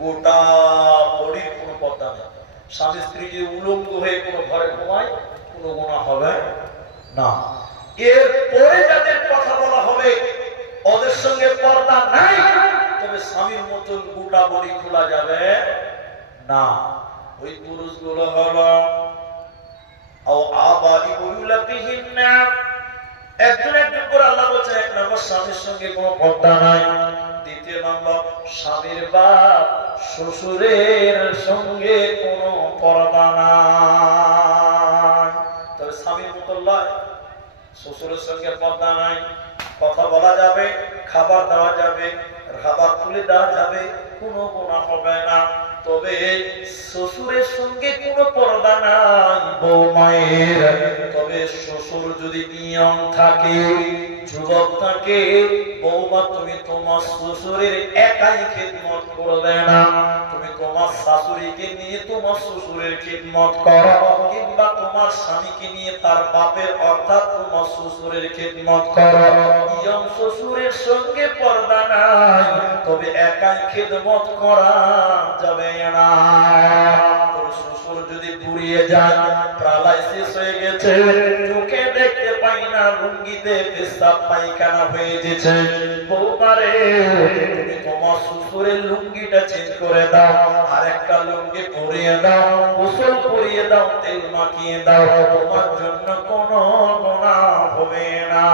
গোটা বডির কোনো পর্দা নেই। স্বামী স্ত্রী যে উলঙ্গ হয়ে কোনো ঘরে ঘুমায়, কোনো গুনাহ হবে না। এরপরে যাদের কথা বলা হবে ওদের সঙ্গে পর্দা নাই, তবে স্বামীর মতন গোটা বডি খোলা যাবে না। ওই পুরুষগুলো হলো একজন একজন করে আল্লাহ বলছে, এক নম্বর স্বামীর সঙ্গে কোনো পর্দা নাই, দ্বিতীয় নম্বর স্বামীর বাপ শ্বশুরের সঙ্গে কোনো পর্দা নাই। তবে স্বামীর মতো লয়, শ্বশুরের সঙ্গে পর্দা নাই, কথা বলা যাবে, খাবার দেওয়া যাবে, খাবার তুলে দেওয়া যাবে, কোনো গুনাহ হবে না। তবে শ্বশুরের সঙ্গে কোনো পর্দা নাই বৌমায়ের। তবে শ্বশুর যদি নিয়ম থাকে, যুবক থাকে, বৌমা তুমি তোমার শ্বশুরের একাই খিদমত করবে না, তুমি তোমার শাশুড়িকে নিয়ে তোমার শ্বশুরের খিদমত করো, কিংবা তোমার স্বামীকে নিয়ে তার বাপের অর্থাৎ তোমার শ্বশুরের খিদমত করো। নিয়ম শ্বশুরের সঙ্গে পর্দা নাই, তবে একাই খিদমত করা যাবে না। তোর শ্বশুর যদি পুড়িয়ে যায়, প্রালায় শেষ হয়ে গেছে, চোখে দেখতে পাই না, লুঙ্গিতে পেশাব পায়খানা হয়ে গেছে, বৌমারে তুমি তোমার শ্বশুরের লুঙ্গিটা চেঞ্জ করে দাও, আর একটা লুঙ্গি পরিয়ে দাও, গোসল করিয়ে দাও, তেল মাখিয়ে দাও, তোমার জন্য কোনো গুনাহ হবে না।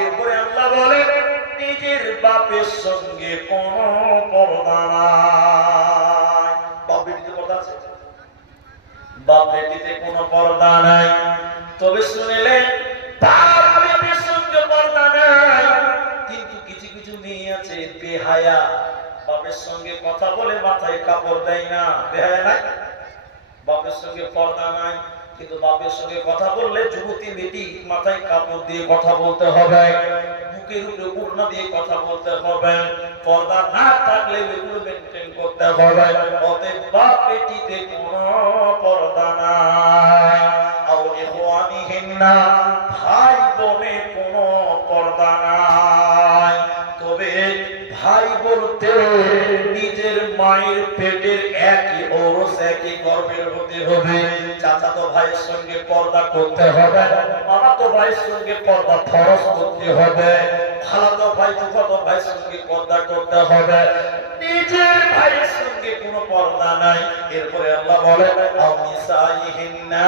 এরপরে আল্লাহ বলেন, নিজের বাপের সঙ্গে কোনো পর্দা নাই। বাপ বেটিতে পর্দা আছে? বাপ বেটিতে কোনো পর্দা নাই। তবে শুনলেন, বাপ বেটির সঙ্গে পর্দা নাই, কিন্তু কিছু কিছু মেয়ে আছে বেহায়া, বাপের সঙ্গে কথা বলে মাথায় কাপড় দেয় না, বেহায়া নাই? বাপের সঙ্গে পর্দা নাই, কিন্তু বাপের সঙ্গে কথা বললে যুবতী বেটি মাথায় কাপড় দিয়ে কথা বলতে হবে, বুকের উপরে ওড়না দিয়ে কথা বলতে হবে, পর্দা না থাকলে এগুলো মেনটেন করতে হবে। অতএব বাপ বেটিতে কোনো পর্দা নাই। আও ইখওয়ানিহিন্না, ভাই বোনে কোনো পর্দা নাই। তবে ভাই বলতে নিজের মায়ের পেটের একই ঔরস একই গর্ভের হতে হবে। চাচাতো ভাইয়ের সঙ্গে পর্দা করতে হবে, মামাতো ভাইয়ের সঙ্গে পর্দা ফরজ করতে হবে, খালাতো ভাই ফুফাতো ভাইয়ের সঙ্গে পর্দা করতে হবে। নিজের ভাইয়ের সঙ্গে কোনো পর্দা নাই। এরপরে আল্লাহ বলেন আও নিসাইহিন্না,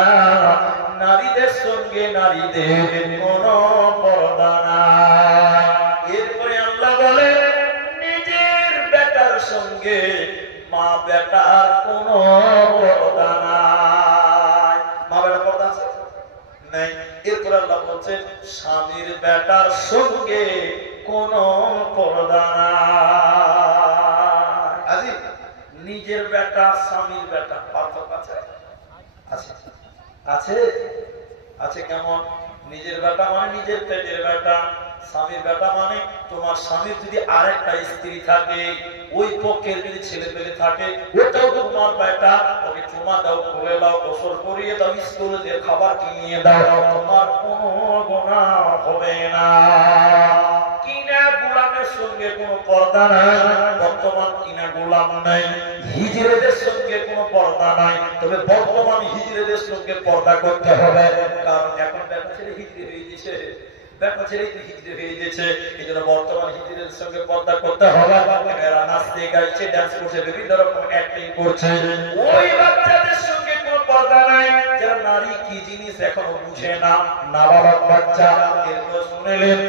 নারীদের সঙ্গে নারীদের কোনো পর্দা নাই। এরপরে আল্লাহ বলেন নিজের বেটার সঙ্গে মা বেটার কোনো পর্দা নাই। মা বেটার পর্দা আছে নাই। এরপরে আল্লাহ বলছেন স্বামীর বেটার সঙ্গে কোনো পর্দা নাই। আজি নিজের বেটা স্বামীর বেটা পার্থক্য আছে? আছে আছে আছে। কেমন? নিজের বেটা মানে নিজের পেটের বেটা, স্বামীর বেটা মানে তোমার স্বামীর যদি আরেকটা স্ত্রী থাকে, ওই পক্ষের যদি ছেলে পেলে থাকে, ওটাও তো তোমার বেটা। ওকে চুমা দাও, কোলে দাও, গোসল করিয়ে দাও, স্কুলে দিয়ে খাবার কিনিয়ে দাও, তোমার কোনো গুনাহ হবে না। কিনা গোলামের সঙ্গে কোনো পর্দা নাই। বর্তমান কিনা গোলাম নাই, হিজড়েদের সঙ্গে কোনো পর্দা নাই। তবে বর্তমান হিজড়েদের সঙ্গে পর্দা করতে হবে, কারণ এখন বেটা ছেলে হিজড়ে হয়ে গেছে, বেটা ছেলে হিজড়ে হয়ে গেছে। এই জন্য বর্তমান হিজড়েদের সঙ্গে পর্দা করতে হবে। এরা নাচতে গাইছে, ডান্স করছে, বিভিন্ন রকম অ্যাক্টিং করছে। ওই বাচ্চাদের সঙ্গে কোনো পর্দা নাই, যারা নারী কি জিনিস এখনো বুঝে না, নাবালক বাচ্চা। এরপর শুনেলেন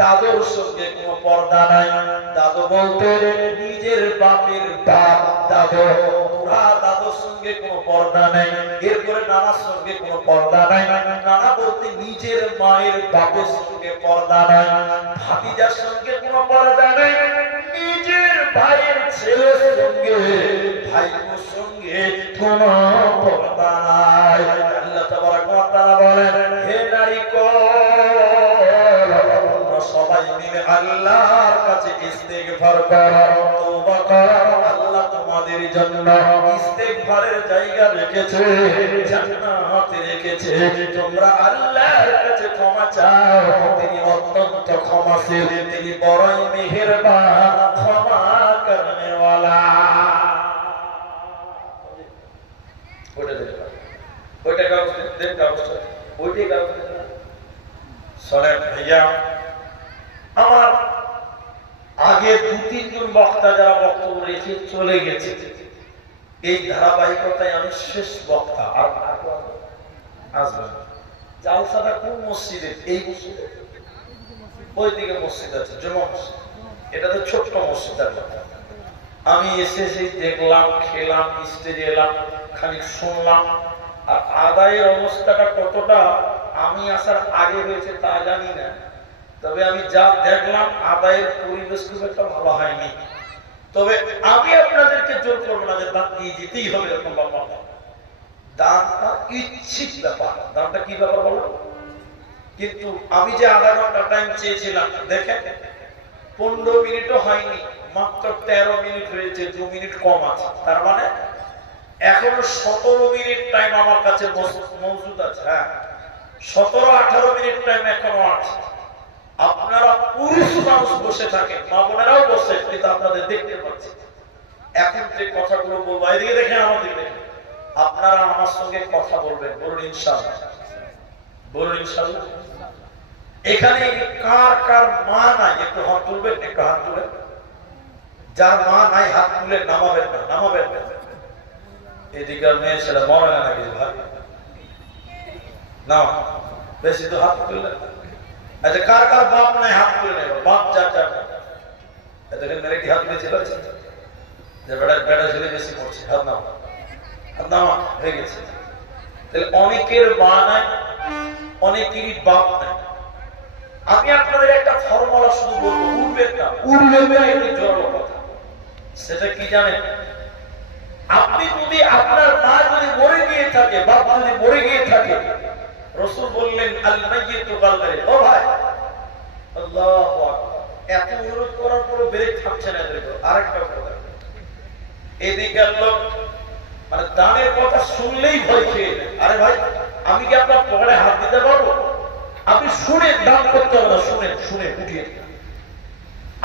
দাদুর সঙ্গে কোনো পর্দা নাই। দাদু বলতে নিজের বাপের বাপ দাদু, দাদুর সঙ্গে কোনো পর্দা নাই। এরপরে নানার সঙ্গে কোনো পর্দা নাই। নানা বলতে নিজের মায়ের বাপের সঙ্গে পর্দা নাই। ভাতিজার সঙ্গে কোনো পর্দা নাই। নিজের ভাইয়ের ছেলের সঙ্গে ভাইয়ের সঙ্গে কোনো পর্দা নাই। আল্লাহ তাবারক ওয়া তাআলা বলেন হে নারীগণ, সবাই মিলে আল্লাহর কাছে ইস্তেগফার করো, তওবা করো। আল্লাহ তোমাদের জন্য ইস্তেগফারের জায়গা রেখেছে, জান্নাতে রেখেছে। তোমরা আল্লাহর কাছে ক্ষমা চাও, তিনি অত্যন্ত ক্ষমাশীল, তিনি বড়ই মেহেরবান, ক্ষমা করনে ওয়ালা। ওইটা কাগজ দেন, কাগজটা ওইটাই কাগজ দেন। শোনেন ভাইয়া আমার, আগে 2-3 জন বক্তা যারা বক্তব্য রেখে চলে গেছে, এই ধারাবাহিকতায় আমি শেষ বক্তা। আর আসবেন। জালসাটা কোন মসজিদে? এই মসজিদে, ওইদিকে মসজিদ আছে জুমা মসজিদ, এটা তো ছোট্ট মসজিদ। আমি এসে দেখলাম, খেলাম, স্টেজে এলাম, খানিক শুনলাম। আর আদায়ের অবস্থাটা কতটা আমি আসার আগে হয়েছে তা জানি না, তবে আমি যা দেখলাম আদায়ের পরিবেশ খুব একটা ভালো হয়নি। তবে আমি আপনাদেরকে জোর করবো না যে দান দিয়ে যেতেই হবে এরকম ব্যাপার না। দানটা ইচ্ছিত ব্যাপার। দানটা কি ব্যাপার বলো? কিন্তু আমি যে আধা ঘন্টা টাইম চেয়েছিলাম, দেখেন 15 মিনিটও হয়নি, মাত্র 13 মিনিট হয়েছে, 2 মিনিট কম আছে। তার মানে এখনো 17 মিনিট টাইম আমার কাছে মজুদ আছে। হ্যাঁ, 17-18 মিনিট টাইম এখনো আছে। আপনারা পুরুষ মানুষ বসে থাকেন, মা বোনেরাও বসে, কিন্তু আপনাদের দেখতে পাচ্ছি। এখন যে কথাগুলো বলবো, এদিকে দেখেন, আমাদের দেখেন, আপনারা আমার সঙ্গে কথা বলবেন। বলুন ইনশাআল্লাহ, বলুন ইনশাআল্লাহ। এখানে কার কার মা নাই একটু হাত তুলবেন, একটু হাত তুলেন। যার মা নাই হাত তুলে নামাবেন না, নামাবেন না। এদিকে মেয়ে ছেলে মনে না নাকি ভাই? না, বেশি তো হাত তুললেন। আচ্ছা, কার কার বাপ নাই হাত তুলে নেব? বাপ যার যার দেখেন, মেরে কি হাত তুলেছিল যে বেটা ছেলে বেশি পড়ছে, হাত নাও, হাত নামা হয়ে গেছে। তাহলে অনেকের মা নাই, অনেকেরই বাপ নাই। আমি আপনাদের একটা ফর্মুলা শুধু বলবো, উঠবেন না, উঠবেন না, একটু জোরালো কথা। সেটা কি জানেন? আপনি যদি, আপনার মা যদি মরে গিয়ে থাকে, বাপ যদি মরে গিয়ে থাকে, রাসূল বললেন আল মাইয়িতু কালগারে। ও ভাই, আল্লাহু আকবার, এত অনুরোধ করার পর ব্রেক হচ্ছে না এদের। আরেকটা কথা, এদিকের লোক মানে দানের কথা শুনলেই ভয় খেয়ে যায়। আরে ভাই, আমি কি আপনার পকেটে হাত দিতে পারবো? আপনি শুনেন, দান করতে হবে না, শুনেন, শুনে উঠিয়ে।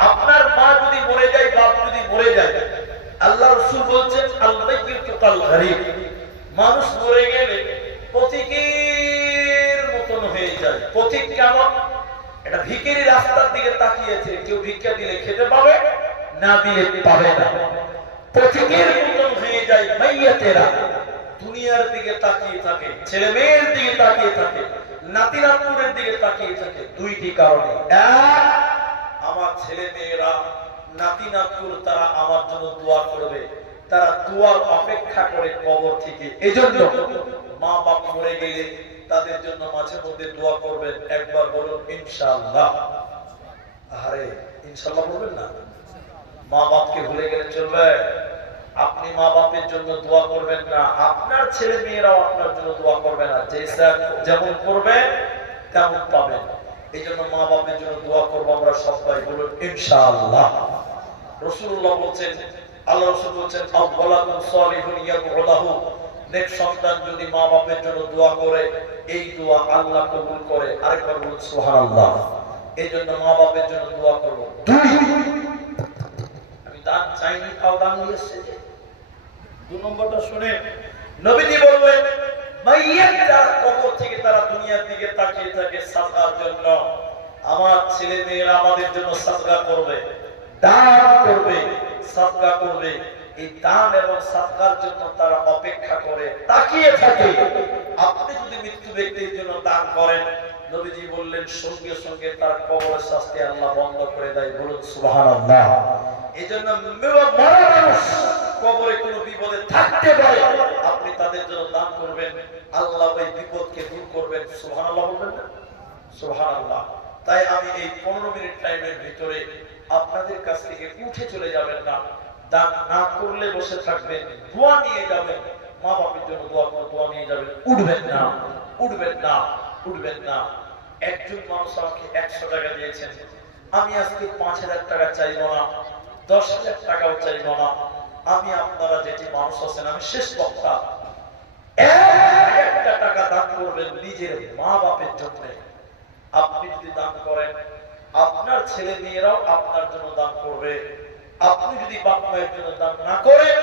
আপনার মা যদি মরে যায়, বাপ যদি মরে যায়, আল্লাহ রাসূল বলছেন আল মাইয়িতু কাল গরীব, মানুষ মরে গেলে পথিকের মতন হয়ে যায়। পথিক কেমন? এটা ভিখারি রাস্তার দিকে তাকিয়েছে, কেউ ভিক্ষা দিলে খেতে পাবে, না দিলে পাবে না। পথিকের মতন হয়ে যায় মাইয়াতেরা, দুনিয়ার দিকে তাকিয়ে থাকে, ছেলে মেয়ের দিকে তাকিয়ে থাকে, নাতি নাতনির দিকে তাকিয়ে থাকে। দুইটি কারণে, এক, আমার ছেলে মেয়েরা নাতি নাতনি তারা আমার জন্য দোয়া করবে, তারা দোয়ার অপেক্ষা করে কবর থেকে। এজন্য মা বাপ মরে গেলে তাদের জন্য মাঝে মধ্যে দোয়া করবেন। একবার বলুন ইনশাআল্লাহ। আরে ইনশাআল্লাহ বলবেন না? মা বাপকে ভুলে গেলে চলবে? আপনি মা বাপের জন্য দোয়া করবেন না, আপনার ছেলে মেয়েরাও আপনার জন্য দোয়া করবে না। যেমন করবে তেমন পাবেন। এই জন্য মা বাপের জন্য দোয়া করবো আমরা সবাই, বলুন ইনশাআল্লাহ। রাসূলুল্লাহ বলছেন, আল্লাহ রাসূল বলছেন, আওয়ালাদুন সালিহুন ইয়াদউ লাহু, নেক সন্তান যদি মা বাপের জন্য দোয়া করে, এই দোয়া আল্লাহ কবুল করে। আরেকবার বলুন সুবহানাল্লাহ। এই জন্য মা বাপের জন্য দোয়া করব। আমি দান চাইনি, তাও দান নিয়েছে। দুই নম্বরটা শুনে নবীজি বললেন, মাইয়াত যারা কবর থেকে তারা দুনিয়ার দিকে তাকিয়ে থাকে সাদকার জন্য, আমার ছেলে মেয়েরা আমাদের জন্য সাদকা করবে, দান করবে, সাদকা করবে। এই দান এবং সাদকার জন্য তারা অপেক্ষা করে তাকিয়ে থাকে। আপনি যদি মৃত্যু ব্যক্তির জন্য দান করেন, নবীজি বললেন সঙ্গে সঙ্গে তার কবরের শাস্তি আল্লাহ বন্ধ করে দেয়। বলুন সুবহানাল্লাহ। এজন্য মরা মানুষ কবরে কোনো বিপদে থাকতে পারে, আপনি তাদের জন্য দান করবেন, আল্লাহ ওই বিপদকে দূর করবেন। সুবহানাল্লাহ বলবেন না? সুবহানাল্লাহ। তাই আমি এই 15 মিনিট টাইমের ভিতরে আপনাদের কাছ থেকে উঠে চলে যাবেন না, দান না করলে বসে থাকবেন, দোয়া নিয়ে যাবেন, মা বাপের জন্য দোয়া করে দোয়া নিয়ে যাবেন। উঠবেন না, উঠবেন না, উঠবেন না। একজন মানুষ আমাকে 100 টাকা দিয়েছেন, আমি আজকে 5000 টাকা চাইবো না, 10,000 টাকাও চাইবো না। আমি আপনারা যেটি মানুষ আছেন, আমি শেষ বক্তা, 1 টাকা দান করবেন নিজের মা বাপের জন্য। আপনি যদি দান করেন, আপনার ছেলে মেয়েরাও আপনার জন্য দান করবে। আপনি যদি বাপ মায়ের জন্য দান না করেন,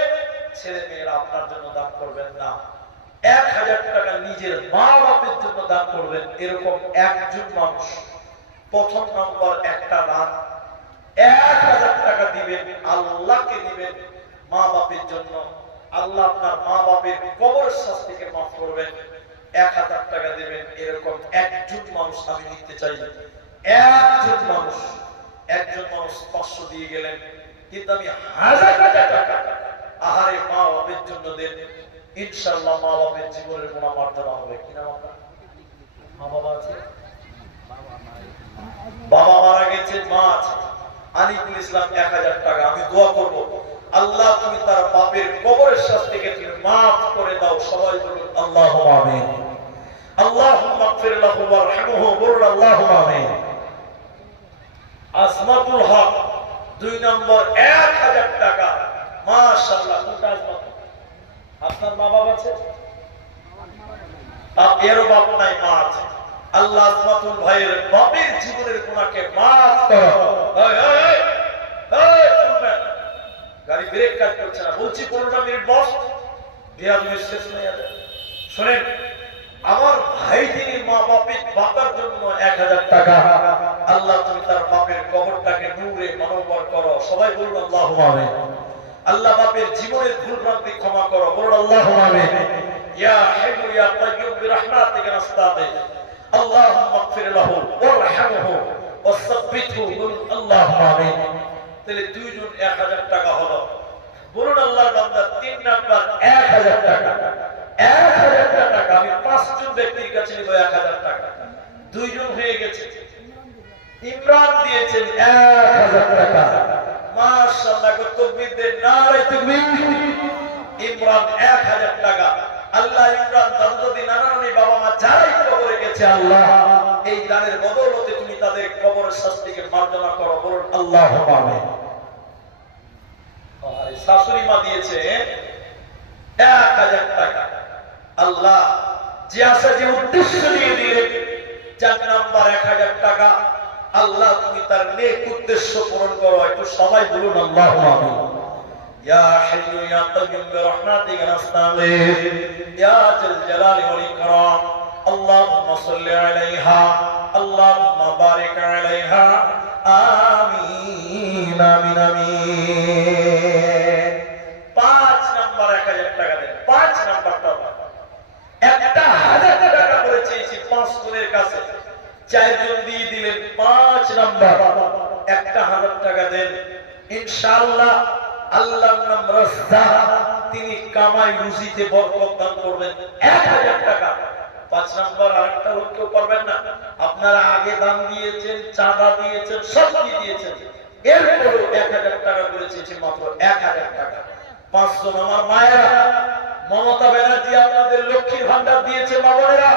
ছেলে মেয়েরা আপনার জন্য দান করবেন না। 1000 টাকা নিজের মা বাপের জন্য দান করবেন। এরকম একজন মানুষ, প্রথম নম্বর একটা দান 1000 টাকা দিবেন, আল্লাহকে দিবেন মা বাপের জন্য। আল্লাহ আপনার মা বাপের কবরের শাস্তিকে মাফ করবেন। 1000 টাকা দিবেন। এরকম একজন মানুষ আমি নিতে চাই। একজন মানুষ 500 দিয়ে গেলেন, কিন্তু আমি 1000 টাকা আহারে মা বাপের জন্য দেন। ইনশাআল্লাহ মা বাপের জীবনের গুনাহ মার্জনা হবে। কি নাম আপনার? মা বাবা আছে? বাবা মারা গেছে, মা আছে। আনিকুল ইসলাম 1000 টাকা। আমি দোয়া করব, আল্লাহ তুমি তার বাপের কবরের শাস্তিকে তুমি মাফ করে দাও। সবাই বলুন আল্লাহুম্মা আমিন। আল্লাহুম্মা গফির লাহু ওয়ারহামহু, বলুন আল্লাহুম্মা আমিন। আসমাতুল হক 2 নম্বর 1000 টাকা। মাশাআল্লাহ। কোনটা আসমাত? আপনার মা বাবা আছে? এরও বাপ নাই, মা আছে। আল্লাহ আসমাতুল ভাইয়ের বাপের জীবনের গুনাহকে মাফ করো। গাড়ি ব্রেক কাজ করছে না, বলছি 15 মিনিট বস, বিয়াদুমের শেষ হয়ে যাবে। শুনেন, আমার ভাই তিনি মা বাবার জন্য 1000 টাকা। আল্লাহ তুমি তার বাপের কবরটাকে নূরে মানবর করো। সবাই বলুন আল্লাহুম্মা আমিন। আল্লাহ বাপের জীবনের ভুল ভ্রান্তি ক্ষমা করো। বলুন আল্লাহুম্মা আমিন। ইয়া হাইয়্যু ইয়া কাইয়্যুম বিরহমাতিকা নাস্তাগীথ। আল্লাহুম্মা গফির লাহু ওয়ারহামহু ওয়াসাব্বিতহু। বলুন আল্লাহুম্মা আমিন। তাহলে দুইজন 1000 টাকা হলো। বলুন আল্লাহর বান্দা 3 নাম্বার 1000 টাকা। 1000 টাকা আমি 5 জন ব্যক্তির কাছে নিব। 1000 টাকা 2 জন হয়ে গেছে। ইমরান দিয়েছেন 1000 টাকা। মাশাআল্লাহ, তাকবীর দেন, নারে তাকবীর। ইমরান 1000 টাকা। আল্লাহ ইমরান দাদু দাদি নানা নানি বাবা মা যারাই কবরে গেছে, আল্লাহ এই দানের বদৌলতে তুমি তাদের কবরের শাস্তিকে মার্জনা করো। বলুন আল্লাহুম্মা আমিন। শাশুড়ি মা দিয়েছে 1000 টাকা। আল্লাহ যে আশা যে উদ্দেশ্য নিয়ে দিলেন 4 নাম্বার 1000 টাকা, আল্লাহ তুমি তার নেক উদ্দেশ্য পূরণ করো। একটু সবাই বলুন আল্লাহুম্মা আমিন। ইয়া হাইয়্যু ইয়া কাইয়্যুম বিরহমাতিকা নাস্তাগীথ ইয়া জাল জালালি ওয়াল ইকরাম আল্লাহুম্মা সাল্লি আলাইহা আল্লাহুম্মা বারিক আলাইহা আমিন আমিন আমিন। 5 নাম্বার 1000 টাকা দেন। 5 নাম্বারটা 1000 টাকা করে চেয়েছি 5 জনের কাছে, 4 জন দিয়ে দিলেন। 5 নাম্বার 1000 টাকা দেন। ইনশাআল্লাহ আল্লাহর নাম রাজ্জাক, তিনি কামাই রুজিতে বরকত দান করবেন। 1000 টাকা। 5 নাম্বার আরেকটা লোক কেউ পারবেন না। আপনারা আগে দান দিয়েছেন, চাঁদা দিয়েছেন, সব দিয়েছেন, এরপরও 1000 টাকা করে চেয়েছি, মাত্র 1000 টাকা। 5 জন আমার মায়েরা, মমতা ব্যানার্জি আপনাদের লক্ষ্মীর ভান্ডার দিয়েছে মা বোনেরা,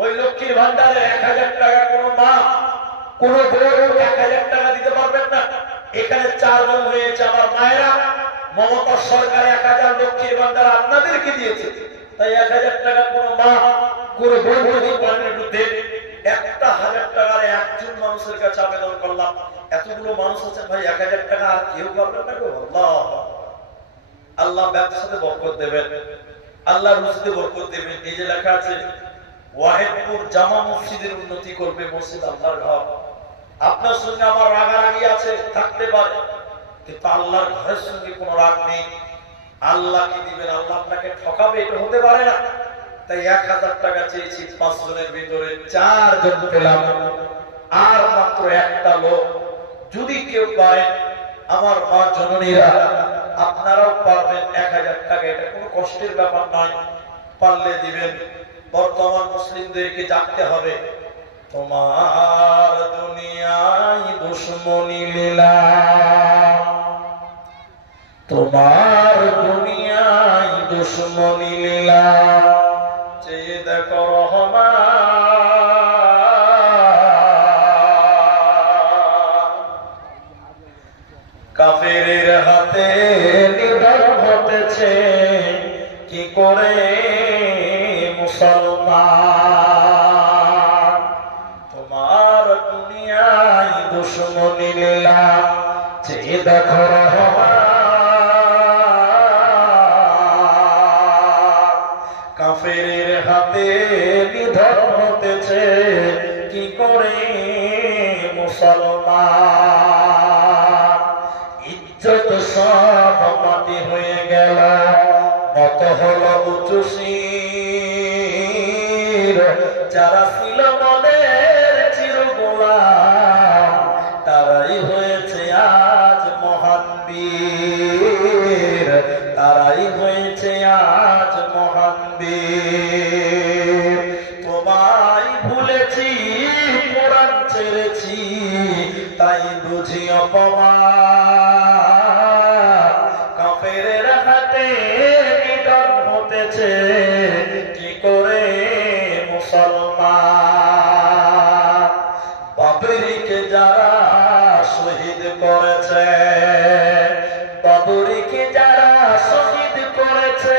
ওই লক্ষ্মীর ভান্ডারে 1000 টাকা কোন মা কোন বউ 1000 টাকা দিতে পারবেন না। এখানে 4 জন হয়েছে আমার মায়েরা, মমতা সরকার 1000 লক্ষ্মীর ভান্ডার আপনাদেরকে দিয়েছে, তাই 1000 টাকা কোন মা কোন বউ যদি পারেন একটু দেন। 1000 টাকার একজন মানুষের কাছে আবেদন করলাম, এতগুলো মানুষ আছেন ভাই, 1000 টাকা আর কেউ পারবেন না গো। আল্লাহ আল্লাহ ব্যবসাতে বরকত দেবেন, আল্লাহ রুজিতে বরকত দেবেন। এই যে লেখা আছে ওয়াহিদপুর জামা মসজিদের উন্নতি করবে মসজিদ আল্লাহর ঘর। আপনার সঙ্গে আমার রাগারাগি আছে, থাকতে পারে, কিন্তু আল্লাহর ঘরের সঙ্গে কোনো রাগ নেই। আল্লাহ কি দিবেন, আল্লাহ আপনাকে ঠকাবে, এটা হতে পারে না। তাই 1000 টাকা চেয়েছি, 5 জনের ভিতরে 4 জন পেলাম, আর মাত্র একটা লোক। যদি কেউ পারেন আমার মা জননীরা, আপনারাও পারবেন 1000 টাকা, এটা কোনো কষ্টের ব্যাপার নয়, পারলে দিবেন। বর্তমান মুসলিমদেরকে জানতে হবে, তোমার দুনিয়ায় দুশ্মনী লীলা, তোমার দুনিয়ায় দুশ্মনী লীলা, চেয়ে দেখো রহমান, কাফেরের হাতে নিধন হতেছে কি করে মুসলমান। তোমার দুনিয়ায় দুশ্মনী লীলা, চেয়ে দেখো রহমান, কাফেরের হাতে নিধন হতেছে কি করে মুসলমান। ইজ্জত সব মাটি হয়ে গেল, নত হলো উঁচু শির, যারা ছিল মনের চির গোলাম, তারাই হয়েছে আজ মহান বীর, তারাই হয়েছে আজ মহান বীর। তোমায় ভুলেছি, কোরআন ছেড়েছি, তাই বুঝি অপমান, কাফেরের হাতে নিধন হতেছে কি করে মুসলমান। বাবরীকে যারা শহীদ করেছে, বাবরীকে যারা শহীদ করেছে,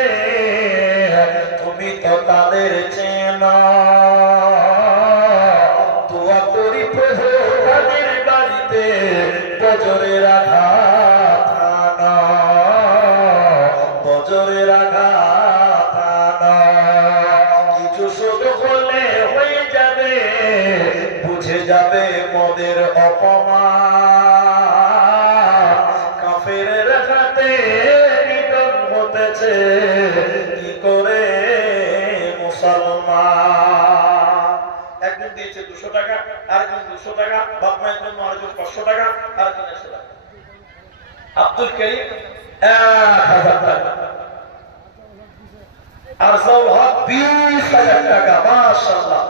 তুমি তো তাদের চেনো, দোয়া করি প্রভু তাদের বাড়িতে বজরের আঘাত আনা, বজরের আঘাত আনা। কিছু শুধু হলে হয়ে যাবে, বুঝে যাবে মদের অপমান, কাফেরের হাতে নিধন হতেছে কি করে মুসলমান। একজন দিয়েছে 200 টাকা, আরেকজন 200 টাকা, বাপ মায়ের জন্য আরেকজন 500 টাকা, আরেকজন 100 টাকা। আব্দুল করিম 1000 টাকা, আরজাউল হক 20000 টাকা, মাশাআল্লাহ।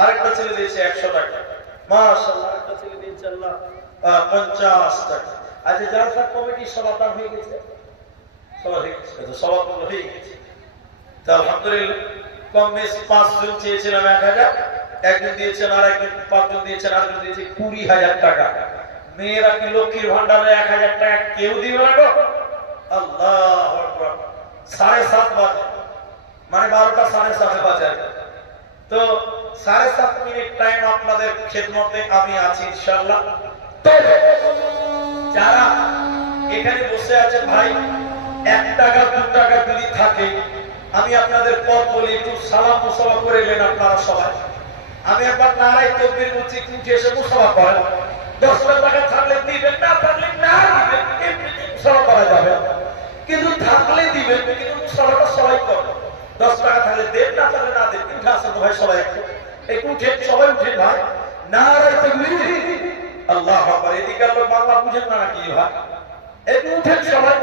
আরেকটা ছেলে দিয়েছে 100 টাকা, মাশাআল্লাহ। আরেকটা ছেলে দিয়েছে আল্লাহ 50 টাকা। আচ্ছা, যার সব কমিটি সবার দান হয়ে গেছে, সবার হয়ে গেছে, সবার দান হয়ে গেছে। তা আলহামদুলিল্লাহ, কম বেশ 5 জন চেয়েছিলাম 1000, একজন দিয়েছেন, আর একজন 5 জন দিয়েছেন, আরেকজন দিয়েছে 20000 টাকা। মেয়েরা কি লক্ষ্মীর ভান্ডারে 1000 টাকা কেউ দিবে না গো? আল্লাহু আকবার। 7:30 বাজে, মানে 12টা 7:30 বাজে। তো 7.5 মিনিট টাইম আপনাদের খেদমতে আমি আছি ইনশাআল্লাহ। তবে যারা এখানে বসে আছেন ভাই, 1 টাকা 2 টাকা যদি থাকে, আমি আপনাদের পথ বলি, একটু সালাম মুসাফা করে নেন আপনারা সবাই। আমি একবার নারায়ে তাকবীর বলছি, উঠে এসে মুসাফা করেন। 10 টাকা থাকলে দিবেন, না থাকলে না দিবেন, এমনি মুসাফা করা যাবে। কিন্তু থাকলে দিবেন, কিন্তু মুসাফাটা সবাই করবেন। 10 টাকা থাকলে দেন, না থাকলে না দেন। উঠে আসেন তো ভাই সবাই, একটু উঠেন, সবাই উঠেন ভাই। নারায়ে তাকবীর, আল্লাহু আকবার। এদিকে লোক বাংলা বুঝেন না নাকি ভাই? একটু উঠেন সবাই।